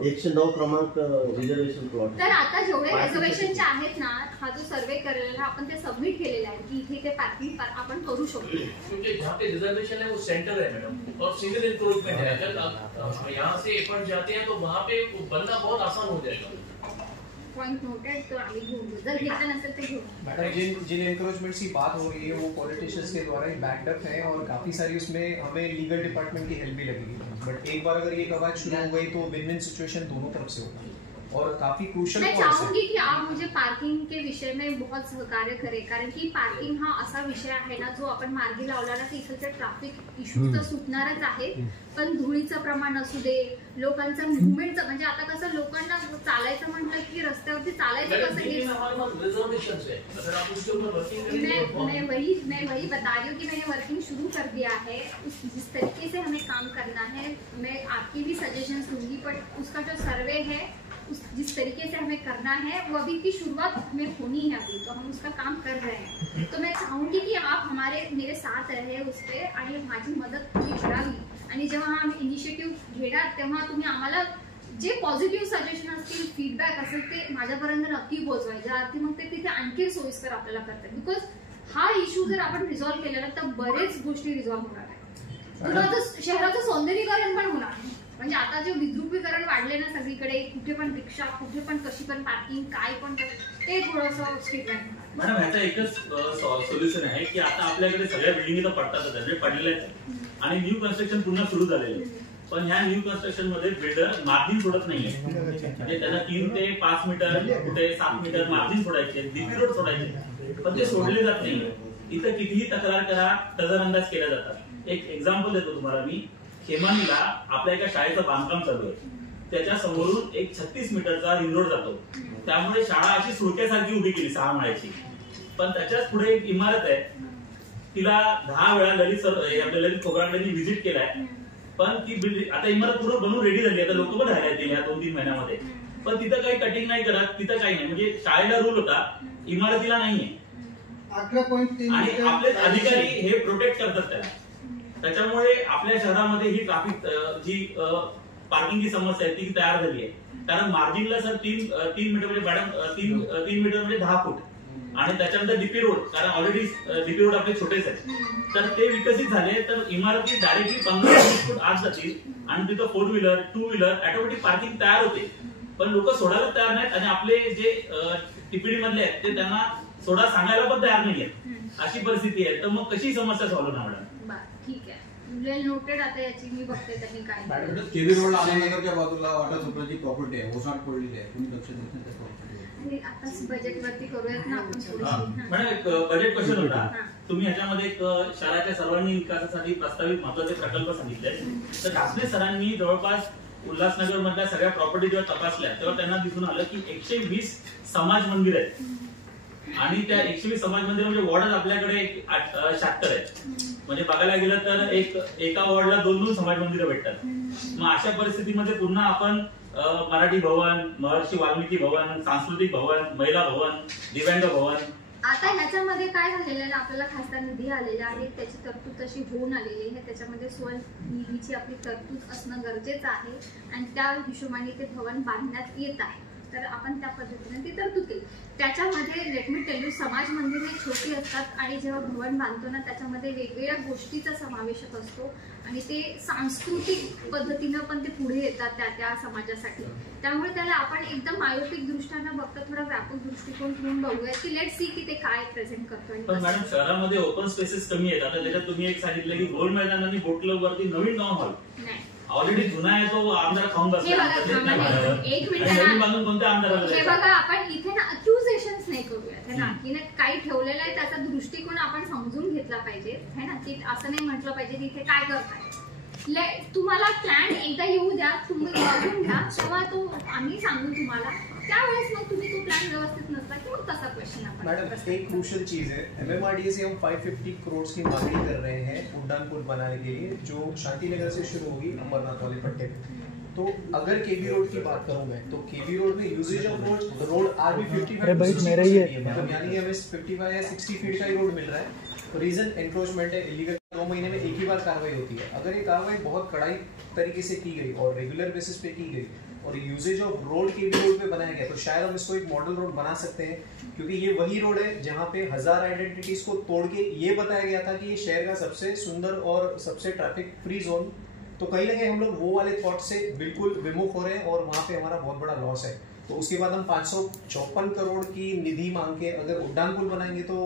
109 क्रमांक रिझर्वेशन प्लॉट. तर आता जेवढे रिझर्वेशनचे आहेत ना, हा जो सर्वे केलेला आपण ते सबमिट केलेला आहे की इथे ते पार्किंग आपण करू शकतो. क्योंकि जहाँ पे रिजर्वेशन है वो सेंटर है मैडम, और सिंगल एन्क्रोचमेंट है. अगर आप यहाँ से एफर्ट जाते हैं तो वहाँ पे बनना बहुत आसान हो जाएगा. पॉइंट नोटेड, तो आम्ही घेऊन जर घेतलं नसेल तर घेऊ. मैडम जिन एनक्रोचमेंट्स की बात हो रही है वो पॉलिटिशियंस के द्वारा ही बैकअप है, और काफ़ी सारी उसमें हमें लीगल डिपार्टमेंट की हेल्प भी लगेगी. बट एक बार अगर ये कवायद शुरू हो गई तो विन विन सिचुएशन दोनों तरफ से होगा, और काफी क्रूशल मैं चाहूंगी कि आप मुझे पार्किंग के विषय में बहुत सहकार्य करें, कारण की पार्किंग हा असा विषय आहे ना जो आपण मार्गी लावला ना, इकडचे ट्रॅफिक इश्यू तर सुटणारच आहे, पण धुळीचं प्रमाण असू दे, लोकांचं मुवमेंटचं, म्हणजे आता कसं लोकांना चालायचं म्हटलं की रस्त्यावरती चालायचं कसं हे मैं वही बता रही हूँ कि मैंने वर्किंग शुरू कर दिया है. जिस तरीके से हमें काम करना है मैं आपकी भी सजेशंस दूंगी, बट उसका जो सर्वे है जिस तरीके से हमें करना है वो अभी की शुरुआत हमें होनी है. अभी तो हम उसका काम कर रहे हैं, तो मैं चाहूंगी कि आप मेरे साथ रहे उस पर आणि माझी मदत तुम्ही करावी. आणि जेव्हा हा इनिशिएटिव्ह घेणार तेव्हा तुम्ही आम्हाला जे पॉझिटिव्ह सजेशन असतील, फीडबॅक असेल ते माझ्यापर्यंत नक्की पोहोचवायचे, ज्याअर्थी मग ते तिथे आणखी सोयीस्कर आपल्याला करतात. बिकॉज हा इश्यू जर आपण रिझॉल्व्ह केलेला तर बरेच गोष्टी रिझॉल्व्ह होणार आहे. शहराचं सौंदर्यीकरण पण होणार. म्हणजे आता जे विद्रुपीकरण वाढले ना सगळीकडे, कुठे पण रिक्षा, कुठे पण कशी पण पार्किंग, काय पण ते थोडंसं स्ट्रीटलाईन. मॅडम ह्याचा एकच सोल्युशन आहे की आता आपल्याकडे सगळ्या बिल्डिंगी तर पडतातच आहे, पडलेल्या आहेत, आणि न्यू कन्स्ट्रक्शन पुन्हा सुरू झालेलं आहे. पण ह्या न्यू कन्स्ट्रक्शन मध्ये बिल्डर मार्जिन सोडत नाहीये. म्हणजे त्यांना 3 ते 5 मीटर, कुठे 7 मीटर मार्जिन सोडायचे, डीपी रोड सोडायचे, पण ते सोडले जात नाही. इथं कितीही तक्रार करा, नजरअंदाज केल्या जातात. एक एक्झाम्पल देतो तुम्हाला मी. खेमानीला आपल्या एका शाळेचं बांधकाम चालू आहे, त्याच्या समोरून एक 36 मीटरचा रिंग रोड जातो. त्यामुळे शाळा अशी सुळक्यासारखी उभी केली 6 माळ्याची. पण त्याच्याच पुढे एक इमारत आहे, तिला 10 वेळा ललित खोबरागडेंनी व्हिजिट केलाय, पण ती बिल्डिंग आता इमारत पूर्ण बनवून रेडी झाली. आता लोक पण राहिले येतील या 2-3 महिन्यामध्ये, पण तिथं काही कटिंग नाही करत, तिथं काही नाही. म्हणजे शाळेला रूल होता, इमारतीला नाहीये. 18.3 आणि आपले अधिकारी हे प्रोटेक्ट करतात त्याला. त्याच्यामुळे आपल्या शहरामध्ये ही ट्रॅफिक जी पार्किंगची समस्या आहे ती तयार झाली आहे. कारण मार्जिनला सर 3 मीटर म्हणजे मॅडम 3 मीटर म्हणजे 10 फूट, आणि त्याच्यानंतर डीपी रोड, कारण ऑलरेडी डीपी रोड आपले छोटेच आहेत, तर ते विकसित झाले तर इमारती डायरेक्टली 15-20 फूट आत जातील, आणि तिथं 4 व्हीलर 2 व्हीलर ऑटोमॅटिक पार्किंग तयार होते. पण लोक सोडायला तयार नाहीत आणि आपले जे टीपीडी मधले आहेत ते त्यांना सोडा सांगायला पण तयार नाहीयेत. अशी परिस्थिती आहे. तर मग कशी समस्या सॉल्व्ह होणार मॅडम? ठीक आहे, वेल नोटेड. आता याची मी बघते त्यांनी काय. केबी रोड आनंदनगरच्या बाजूला वाटा सुपराची प्रॉपर्टी आहे, ओसाड पडलेली आहे, कोणी लक्ष देत नाही त्या प्रॉपर्टी. आता बजेट वरती करूयात ना आपण थोडीशी. मॅडम एक बजेट क्वेश्चन होता. तुम्ही ह्याच्यामध्ये एक शहराच्या सर्वांनी विकासासाठी प्रस्तावित महत्वाचे प्रकल्प सांगितले. तर ढासणे सरांनी जवळपास उल्हासनगर मधल्या सगळ्या प्रॉपर्टी जेव्हा तपासल्या तेव्हा त्यांना दिसून आलं की 120 समाज मंदिर आहेत आणि त्या 120 समाज मंदिर म्हणजे वॉर्डच आपल्याकडे 76 आहेत. म्हणजे बघायला गेलं तर एका वॉर्डला 2-2 समाज मंदिरं भेटतात. मग अशा परिस्थितीमध्ये पुन्हा आपण मराठी भवन, महर्षी वाल्मिकी भवन, सांस्कृतिक भवन, महिला भवन, दिव्यांग भवन, आता ह्याच्यामध्ये काय झालेलं आहे, आपल्याला खासदार निधी आलेला आहे, त्याची तरतूद तशी होऊन आलेली आहे. त्याच्यामध्ये स्वनिधीची आपली तरतूद असणं गरजेचं आहे आणि त्या हिशोबाने ते भवन बांधण्यात येत आहे. तर आपण त्या पद्धतीने ती तरतूद केली. त्याच्यामध्ये लेट मी टेल यू, समाज मंदिर हे छोटी असतात आणि जेव्हा भवन बांधतो ना त्याच्यामध्ये वेगवेगळ्या गोष्टीचा समावेशक असतो आणि ते सांस्कृतिक पद्धतीनं पण ते पुढे येतात त्या समाजासाठी. त्यामुळे त्याला आपण एकदम आयोपिक दृष्टीने बघता थोडा व्यापक दृष्टिकोन ठेवून बघूया की लेट सी की ते काय प्रेझेंट करतो. पण मॅडम शहरामध्ये ओपन स्पेसेस कमी आहेत. आता त्याच्यात तुम्ही एक सांगितलं की गोल मैदान आणि बोट क्लब वरती नवीन टाउन हॉल ऑलरेडी जुना आहे, तो आमदार खाऊन बसला. एक मिनिट, हे बघा आपण इथे ना अक्युजेशन्स नाही करूयात है ना, की काही ठेवलेलं आहे त्याचा दृष्टिकोन आपण समजून घेतला पाहिजे है ना, की असं नाही म्हटलं पाहिजे की इथे काय करताय. तुम्हाला प्लॅन एकदा येऊ द्या, तुम्ही बघून घ्या, तेव्हा तो आम्ही सांगू तुम्हाला. त्यावेळेस मग तुम्ही तो प्लान व्यवस्थित नसला की मग तसा क्वेश्चन आपण. मैडम एक क्रूशियल चीज है, MMRDA से हम 550 करोड़ की मांगनी कर रहे हैं उड़ान पुल बनाने के लिए जो शांति नगर से शुरू होगी अमरनाथ वाले पट्टे पे. तो अगर केबी रोड की बात करूं मैं तो केबी रोड में यूजेज ऑफ रोड आज भी 55 मतलब यानी कि हमें 55 या 60 फीट का ही रोड मिल रहा है. रीजन एनक्रोचमेंट है, इलीगल 2 महीने में एक ही बार कार्रवाई होती है. अगर ये कार्रवाई बहुत कड़ाई तरीके से की गई और रेगुलर बेसिस पे की गई और यूजेज ऑफ रोड के भी रोड पे बनाया गया तो शायद हम इसको एक मॉडल रोड बना सकते हैं, क्योंकि ये वही रोड है जहाँ पे 1000 आइडेंटिटीज को तोड़ के ये बताया गया था कि ये शहर का सबसे सुंदर और सबसे ट्रैफिक फ्री जोन. तो कहीं ना कहीं हम लोग वो वाले थॉट से बिल्कुल विमुख हो रहे हैं और वहाँ पे हमारा बहुत बड़ा लॉस है. तो उसके बाद हम 554 करोड़ की निधि मांग के अगर उड्डान पुल बनाएंगे तो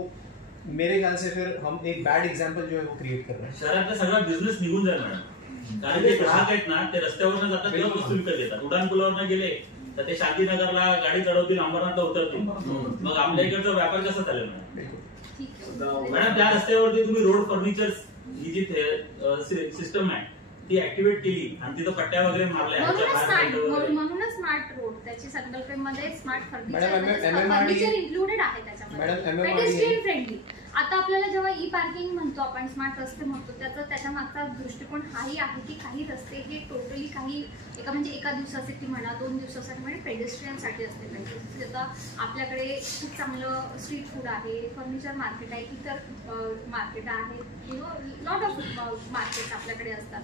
मेरे ख्याल से फिर हम एक बैड एग्जाम्पल जो है वो क्रिएट कर रहे हैं. शहरातला सगळा बिझनेस निघून जाईल मॅडम, कारण ते ग्राहक आहेत ना ते रस्त्यावरनं जातात तेव्हा वस्तू विकत घेतात. उड्डाण पुलावरनं गेले तर ते शांतीनगरला गाडी चढवतील, अंबरनाथला उतरतील. मग आपल्या इकडचा व्यापार कसा चालेल मॅडम? त्या रस्त्यावरती तुम्ही रोड फर्निचर ही जी सिस्टम आहे ती ऍक्टिव्हेट केली आणि तिथं पट्ट्या वगैरे मारल्या. म्हणूनच स्मार्ट रोड त्याची संकल्पनेमध्ये स्मार्ट फर्निचर इन्क्लुडेड आहे त्याच्यामध्ये, पेडेस्ट्रियन फ्रेंडली. आता आपल्याला जेव्हा ई पार्किंग म्हणतो आपण, स्मार्ट रस्ते म्हणतो, त्याच्या मागचा दृष्टिकोन हाही आहे की काही रस्ते हे टोटली काही एका दिवसासाठी म्हणा 2 दिवसासाठी म्हणा पेडेस्ट्रियनसाठी असले पाहिजे. आता आपल्याकडे खूप चांगलं स्ट्रीट फूड आहे, फर्निचर मार्केट आहे, इतर मार्केट आहेत, लॉट ऑफ मार्केट आपल्याकडे असतात.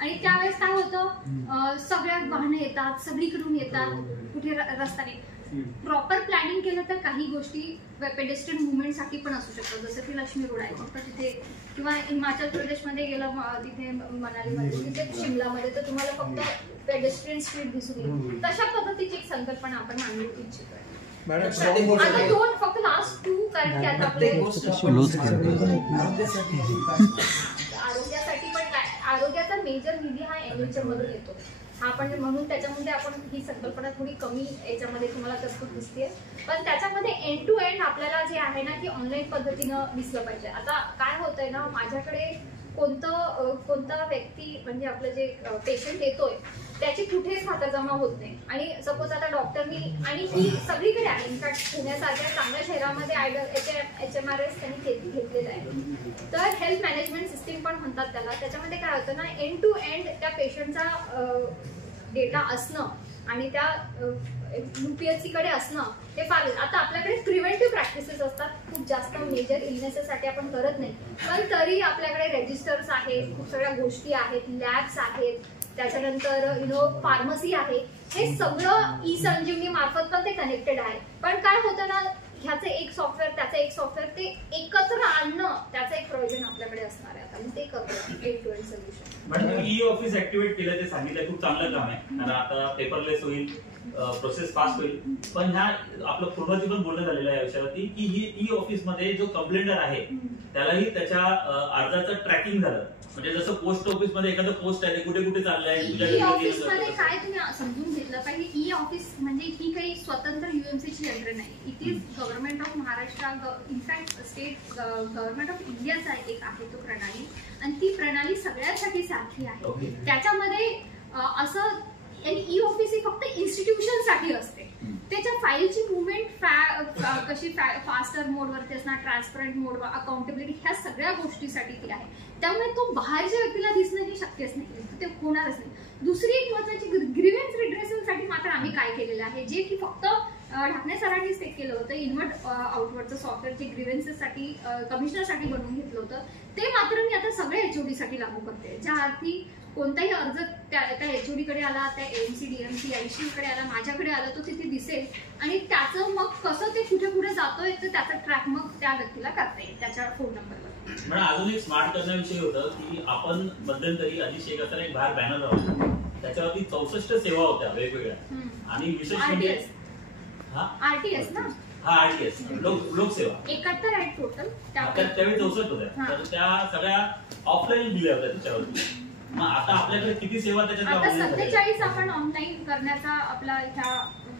आणि त्यावेळेस काय होतं, सगळ्या वाहनं येतात, सगळीकडून येतात, कुठे रस्ता नाही. प्रॉपर प्लॅनिंग केलं तर काही गोष्टी पेडेस्ट्रियन मुवमेंटसाठी पण असू शकतात, जसं की लक्ष्मी रोड आहे तर तिथे, किंवा हिमाचल प्रदेशमध्ये गेलं तिथे मनालीमध्ये, तिथे शिमलामध्ये तर तुम्हाला फक्त पेडेस्ट्रियन स्ट्रीट दिसून येईल. तशा पद्धतीची एक संकल्पना आपण मांडू इच्छितोय. आता 2 फक्त लास्ट 2 कारण की आता आपले आरोग्यासाठी पण आरोग्याचा मेजर निधी हा NHM मधून येतो. हा पण म्हणून त्याच्यामध्ये आपण ही संकल्पना थोडी कमी याच्यामध्ये तुम्हाला तरतूद दिसते. पण त्याच्यामध्ये एंड टू एंड आपल्याला जे आहे ना की ऑनलाईन पद्धतीनं दिसलं पाहिजे. आता काय होतंय ना, माझ्याकडे कोणता व्यक्ती म्हणजे आपलं जे पेशंट येतोय त्याची कुठेच खातरजमा होत नाही. आणि सपोज आता डॉक्टरनी, आणि ही सगळीकडे आहे, इनफॅक्ट पुण्यासारख्या चांगल्या शहरामध्ये HMRS त्यांनी घेतलेलं आहे. तर हेल्थ मॅनेजमेंट सिस्टीम पण म्हणतात त्याला. त्याच्यामध्ये काय होतं ना, एंड टू एंड त्या पेशंटचा डेटा असणं आणि त्या UPSC कडे असणं हे फार. आता आपल्याकडे प्रिव्हेंटिव्ह प्रॅक्टिसेस असतात, खूप जास्त मेजर इलनेसेससाठी आपण करत नाही, पण तरी आपल्याकडे रजिस्टर्स आहेत, खूप सगळ्या गोष्टी आहेत, लॅब्स आहेत, त्याच्यानंतर फार्मसी आहे. हे सगळं ई संजीवनी मार्फत पण ते कनेक्टेड आहे. पण काय होतं ना, ह्याचं एक सॉफ्टवेअर त्याचं एक सॉफ्टवेअर ते एकत्र आणणं त्याचं एक प्रयोजन आपल्याकडे असणार आहे. आता ते करतो end to end solution. Madam e office activate केलं ते सांगितलं खूप चांगलं काम आहे, कारण आता पेपरलेस होईल, प्रोसेस फास्ट होईल. पण ह्या आपलं पूर्वती पण बोलणं झालेलं आहे या विषयावरती की ही ई ऑफिस मध्ये जो कंप्लेंटर आहे त्यालाही त्याच्या अर्जाचं ट्रॅकिंग झालं. म्हणजे जसं पोस्ट ऑफिस मध्ये एखादं पोस्ट आहे ते कुठे कुठे चाललंय ई ऑफिस मध्ये काय तुम्ही समजून घेतलं पाहिजे. ई ऑफिस म्हणजे ही काही स्वतंत्र यूएमसीची यंत्रणा नाही. It is government of Maharashtra, in fact state government of इंडियाचा एक आहे तो प्रणाली, आणि ती प्रणाली सगळ्यांसाठी सारखी आहे. त्याच्यामध्ये असं ई ऑफिस ही फक्त इन्स्टिट्यूशन साठी असते. त्याच्या फाईलची मुवमेंट कशी फास्टर मोडवरती असणार, ट्रान्सपरंट मोड, अकाउंटेबिलिटी, ह्या सगळ्या गोष्टीसाठी ती आहे. त्यामुळे तो बाहेरच्या व्यक्तीला दिसणं हे शक्यच नाही, ते होणारच नाही. दुसरी एक महत्वाची ग्रीव्हन्स रिड्रेसलसाठी मात्र आम्ही काय केलेलं आहे, जे की फक्त ढाकणे सरांनीच ते केलं होतं. इनवर्ट आउटवर्डचं सॉफ्टवेअर जे ग्रीव्हन्सेससाठी कमिशनरसाठी बनवून घेतलं होतं, ते मात्र मी आता सगळ्या एचओडी साठी लागू करते. ज्या अर्थी कोणताही अर्ज त्या एचओडी कडे आला, त्या एएमसी डीएमसी आयसी कडे आला, माझ्याकडे आला, तो तिथे दिसेल आणि त्याचं मग कसं ते कुठे कुठे जातोय तर त्याचा ट्रॅक मग त्या व्यक्तीला करता येईल त्याच्या फोन नंबरवर. म्हणून अजून एक स्मार्ट करण्याविषयी होतं की आपण मध्यंतरी अजित शेख असताना एक बाहेर बॅनर लावला, त्याच्यावरती 64 सेवा होत्या वेगवेगळ्या, आणि विशेष म्हणजे आरटीएस ना, हा आरटीएस लोकसेवा 71 आहेत टोटल. त्यावेळी 64 होत्या, तर त्या सगळ्या ऑफलाईन दिल्या होत्या त्याच्यावरती. मग आता आपल्याकडे किती सेवा त्याच्यात? आता 47 आपण ऑनलाईन करण्याचा आपला ह्या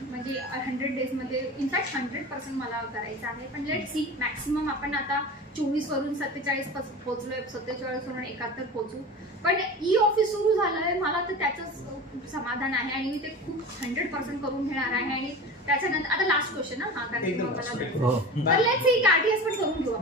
म्हणजे 100 डेज मध्ये इनफॅक्ट 100% मला करायचं आहे. पण लेट सी, मॅक्सिमम आपण आता 24 वरून 47 पोहोचलोय, 47 वरून 71 पोहोचू. पण ई ऑफिस सुरू झालंय, मला तर त्याचं समाधान आहे आणि मी ते खूप 100% करून घेणार आहे. आणि त्याच्यानंतर आता last question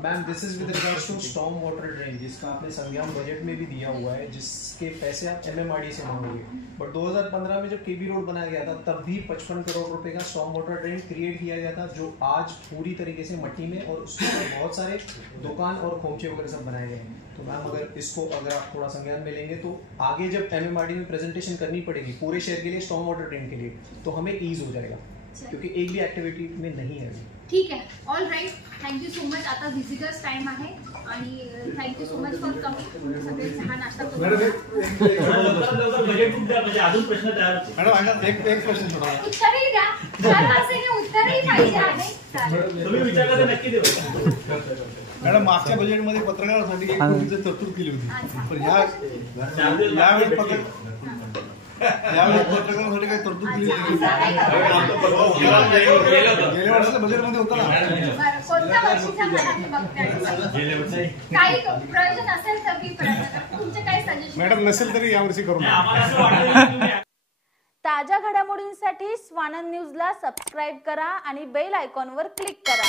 ma'am, this is with regards to storm water drain, जिसका आपने संज्ञान बजट में भी दिया हुआ है, जिसके पैसे आप एमएमआरडी से मांगोगे. बट 2015 में जब केबी रोड बनाया गया था तब भी 55 करोड़ रुपए का स्टॉर्म वाटर ड्रेन क्रिएट किया गया था, जो आज पूरी तरीके से मट्टी में, और उसके ऊपर बहुत सारे दुकान और खोमचे वगैरह सब बनाए गए हैं. तो मैम अगर आप थोड़ा संज्ञान में लेंगे तो आगे जब एमएमआरडी में प्रेजेंटेशन करनी पड़ेगी पूरे शहर के लिए, स्टॉर्म वाटर ड्रेन के लिए, तो हमें ईज हो जाएगा, क्योंकि एक भी एक्टिविटी में नहीं है. ठीक आहे, all right, thank you so much. आता व्हिजिटर्स टाइम आहे आणि thank you so much for coming. सगळे चहा नाश्ता करून अजून प्रश्न तयार. मॅडम एक प्रश्न थोडा उत्तरही द्या, 4 वाजता उत्तरही पाहिजे आहे. तुम्ही विचारला तर नक्की देऊ. मॅडम, मागच्या बजेटमध्ये पत्रकारांसाठी 1 कोटीची तरतूद केली होती, पण यावेळी पत्रकारांसाठी काही तरतूद केली होती? गेल्या वर्षाच्या बजेटमध्ये होतं ना. कोणत्या वर्षीच्या मनाने बघते, काही प्रयोजन असेल तर मी तुमचे काही सजेशन. मॅडम नसेल तरी यावर्षी करू. ताज्या घडामोडींसाठी स्वानंद न्यूजला सबस्क्राईब करा आणि बेल आयकॉनवर क्लिक करा.